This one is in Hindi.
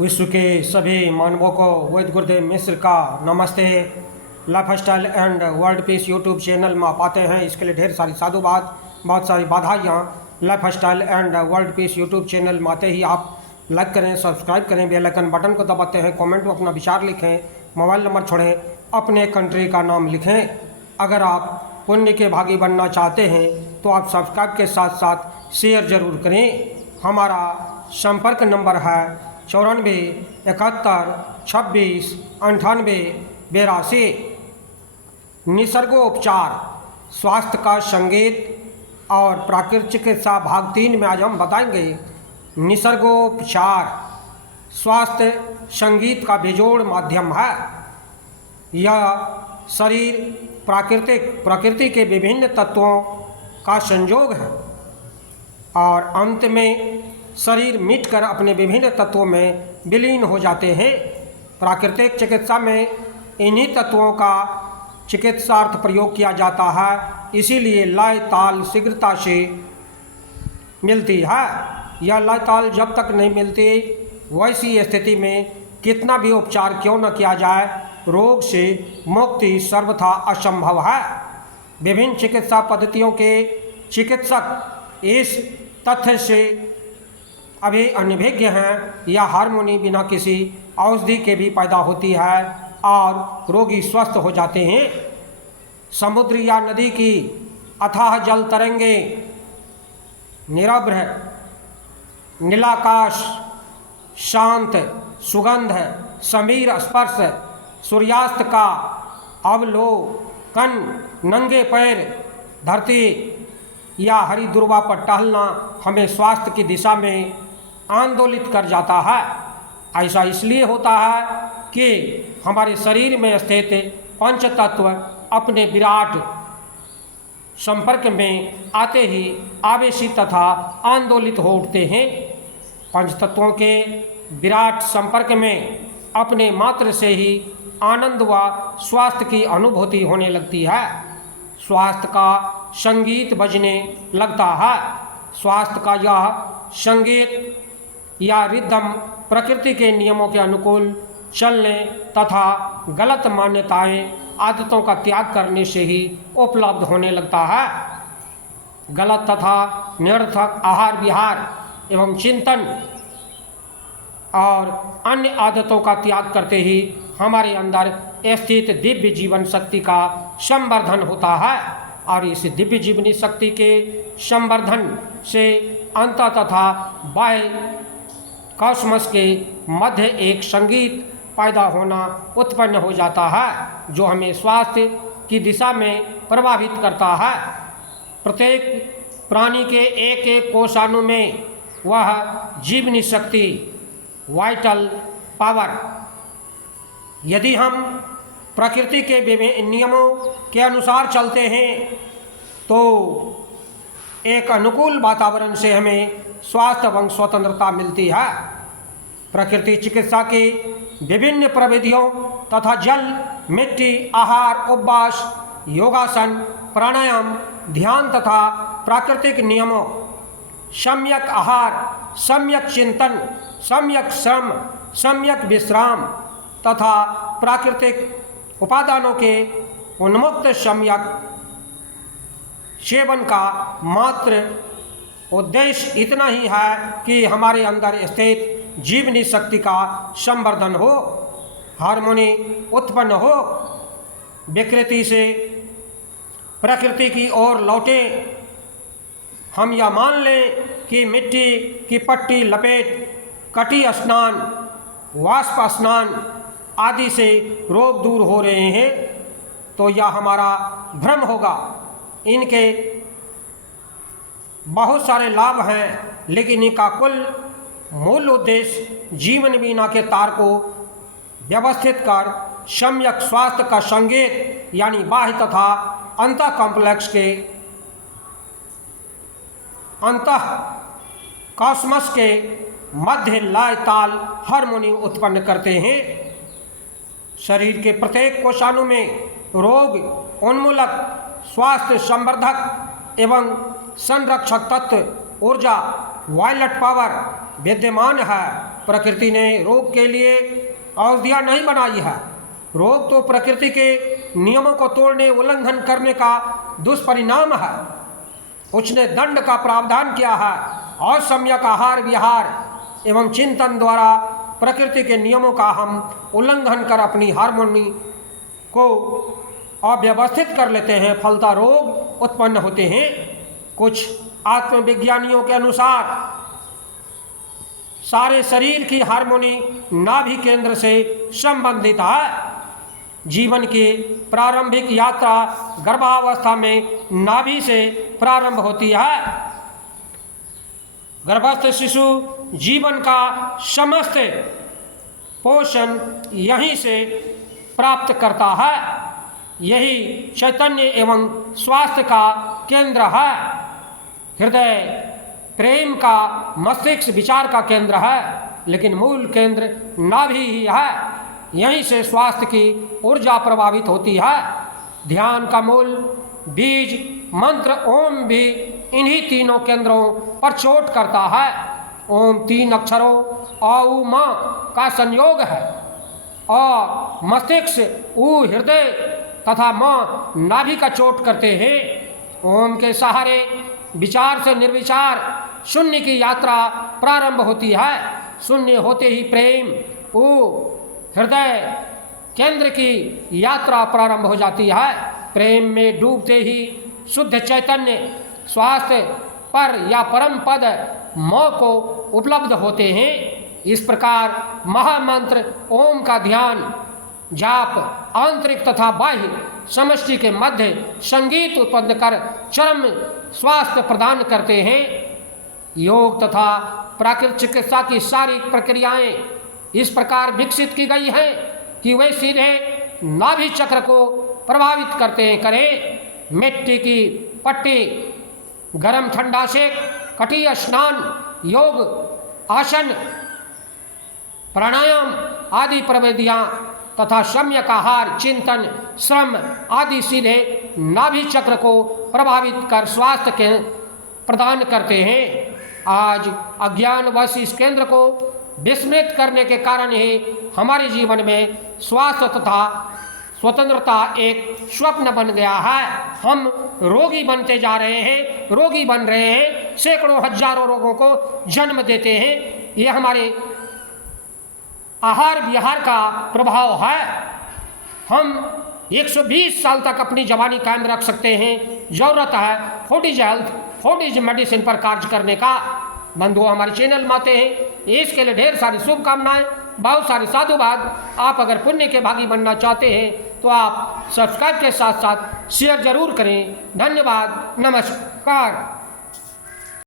विश्व के सभी मानवों को वैद्य गुरुदेव मिश्र का नमस्ते। Life style and world peace YouTube channel में आप आते हैं, इसके लिए ढेर सारी साधुवाद, बहुत सारी बधाइयाँ। Life style and world peace YouTube channel में आते ही आप लाइक करें, सब्सक्राइब करें, बेल आइकन बटन को दबाते हैं, कमेंट में अपना विचार लिखें, मोबाइल नंबर छोड़ें, अपने कंट्री का नाम लिखें। अगर आप पुण्य के भागी बनना चाहते हैं तो आप सब्सक्राइब के साथ साथ शेयर ज़रूर करें। हमारा संपर्क नंबर है 94 71 26 98 82। निसर्गोपचार, स्वास्थ्य का संगीत और प्राकृतिक चिकित्सा भाग 3 में आज हम बताएंगे निसर्गोपचार स्वास्थ्य संगीत का बेजोड़ माध्यम है। यह शरीर प्रकृति के विभिन्न तत्वों का संयोग है और अंत में शरीर मिटकर अपने विभिन्न तत्वों में विलीन हो जाते हैं। प्राकृतिक चिकित्सा में इन्हीं तत्वों का चिकित्सार्थ प्रयोग किया जाता है, इसीलिए लय ताल शीघ्रता से मिलती है। यह लय ताल जब तक नहीं मिलती, वैसी स्थिति में कितना भी उपचार क्यों न किया जाए, रोग से मुक्ति सर्वथा असंभव है। विभिन्न चिकित्सा पद्धतियों के चिकित्सक इस तथ्य से अभी अनभिज्ञ हैं। यह हार्मोनी बिना किसी औषधि के भी पैदा होती है और रोगी स्वस्थ हो जाते हैं। समुद्र या नदी की अथाह जल तरंगे, निरभ्र नीलाकाश, शांत सुगंध, समीर स्पर्श, सूर्यास्त का अवलोकन, नंगे पैर धरती या हरी दुर्वा पर टहलना हमें स्वास्थ्य की दिशा में आंदोलित कर जाता है। ऐसा इसलिए होता है कि हमारे शरीर में स्थित पंच तत्व अपने विराट संपर्क में आते ही आवेशित तथा आंदोलित हो उठते हैं। पंच तत्वों के विराट संपर्क में अपने मात्र से ही आनंद व स्वास्थ्य की अनुभूति होने लगती है। स्वास्थ्य का संगीत बजने लगता है। स्वास्थ्य का यह संगीत या रिदम प्रकृति के नियमों के अनुकूल चलने तथा गलत मान्यताएं आदतों का त्याग करने से ही उपलब्ध होने लगता है। गलत तथा निरर्थक आहार विहार एवं चिंतन और अन्य आदतों का त्याग करते ही हमारे अंदर स्थित दिव्य जीवन शक्ति का संवर्धन होता है और इस दिव्य जीवनी शक्ति के संवर्धन से अंत तथा बाह्य कॉस्मस के मध्य एक संगीत पैदा होना उत्पन्न हो जाता है, जो हमें स्वास्थ्य की दिशा में प्रभावित करता है। प्रत्येक प्राणी के एक एक कोशाणु में वह जीवनी शक्ति, वाइटल पावर, यदि हम प्रकृति के विभिन्न नियमों के अनुसार चलते हैं तो एक अनुकूल वातावरण से हमें स्वास्थ्य एवं स्वतंत्रता मिलती है। प्रकृति चिकित्सा की विभिन्न प्रविधियों तथा जल, मिट्टी, आहार, उपवास, योगासन, प्राणायाम, ध्यान तथा प्राकृतिक नियमों, सम्यक आहार, सम्यक चिंतन, सम्यक श्रम, सम्यक विश्राम तथा प्राकृतिक उपादानों के उन्मुक्त सम्यक सेवन का मात्र उद्देश्य इतना ही है कि हमारे अंदर स्थित जीवनी शक्ति का संवर्धन हो, हार्मोनी उत्पन्न हो, विकृति से प्रकृति की ओर लौटें। हम यह मान लें कि मिट्टी की पट्टी लपेट, कटी स्नान, वाष्प स्नान आदि से रोग दूर हो रहे हैं तो यह हमारा भ्रम होगा। इनके बहुत सारे लाभ हैं, लेकिन इनका कुल मूल उद्देश्य जीवन बीना के तार को व्यवस्थित कर सम्यक स्वास्थ्य का संगीत यानी बाह्य तथा अंतः कॉम्प्लेक्स के अंतः कॉस्मस के मध्य लय ताल हार्मोनी उत्पन्न करते हैं। शरीर के प्रत्येक कोशाणु में रोग उन्मूलक, स्वास्थ्य संवर्धक एवं संरक्षक तत्व, ऊर्जा, वायलेट पावर विद्यमान है। प्रकृति ने रोग के लिए औषधियाँ नहीं बनाई है। रोग तो प्रकृति के नियमों को तोड़ने, उल्लंघन करने का दुष्परिणाम है। उसने दंड का प्रावधान किया है और सम्यक आहार विहार एवं चिंतन द्वारा प्रकृति के नियमों का हम उल्लंघन कर अपनी हार्मोनी को अव्यवस्थित कर लेते हैं, फलता रोग उत्पन्न होते हैं। कुछ आत्मविज्ञानियों के अनुसार सारे शरीर की हार्मोनी नाभि केंद्र से संबंधित है। जीवन की प्रारंभिक यात्रा गर्भावस्था में नाभि से प्रारंभ होती है। गर्भस्थ शिशु जीवन का समस्त पोषण यहीं से प्राप्त करता है। यही चैतन्य एवं स्वास्थ्य का केंद्र है। हृदय प्रेम का, मस्तिष्क विचार का केंद्र है, लेकिन मूल केंद्र नाभि ही है। यहीं से स्वास्थ्य की ऊर्जा प्रभावित होती है। ध्यान का मूल बीज मंत्र ओम भी इन्हीं तीनों केंद्रों पर चोट करता है। ओम 3 अक्षरों अ उ म का संयोग है और मस्तिष्क उ हृदय तथा म नाभि का चोट करते हैं। ओम के सहारे विचार से निर्विचार शून्य की यात्रा प्रारंभ होती है। शून्य होते ही प्रेम उ हृदय केंद्र की यात्रा प्रारंभ हो जाती है। प्रेम में डूबते ही शुद्ध चैतन्य स्वास्थ्य पर या परम पद मौ को उपलब्ध होते हैं। इस प्रकार महामंत्र ओम का ध्यान जाप आंतरिक तथा बाह्य समष्टि के मध्य संगीत उत्पन्न कर चरम स्वास्थ्य प्रदान करते हैं। योग तथा प्राकृतिक चिकित्सा की सारी प्रक्रियाएं इस प्रकार विकसित की गई हैं कि वे सीधे नाभि चक्र को प्रभावित करें। मिट्टी की पट्टी, गरम ठंडा सेक, कटीय स्नान, योग आसन, प्राणायाम आदि प्रविधियां तथा सम्यक आहार, चिंतन, श्रम आदि सीधे नाभि चक्र को प्रभावित कर स्वास्थ्य के प्रदान करते हैं। आज अज्ञानवश इस केंद्र को विस्मृत करने के कारण ही हमारे जीवन में स्वास्थ्य तथा स्वतंत्रता एक स्वप्न बन गया है। हम रोगी बनते जा रहे हैं, रोगी बन रहे हैं, सैकड़ों हजारों रोगों को जन्म देते हैं। ये हमारे आहार विहार का प्रभाव है। हम 120 साल तक अपनी जवानी कायम रख सकते हैं। जरूरत है food is health, food is medicine पर कार्य करने का। बंधुओं, हमारे चैनल में आते हैं, इसके लिए ढेर सारी शुभकामनाएं, बहुत सारी साधुवाद। आप अगर पुण्य के भागी बनना चाहते हैं तो आप सब्सक्राइब के साथ साथ शेयर जरूर करें। धन्यवाद, नमस्कार।